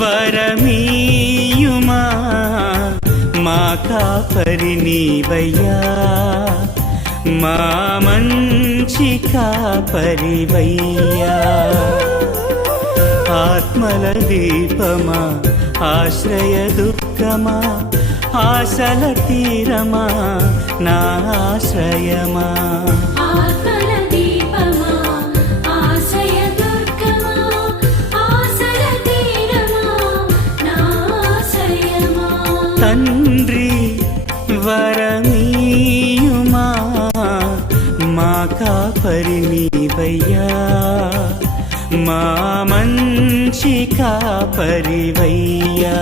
వరమీయుమా మా కాపరి నీవయ్యా, మా మంచి కాపరివయ్యా. ఆత్మల దీపమా, ఆశ్రయ దుఃఖమా, ఆశల తీరమా, నా ఆశ్రయమా. తండ్రి వరమీయుమా మా కాపరి నీవయ్యా, మా మంచి కాపరివయ్యా.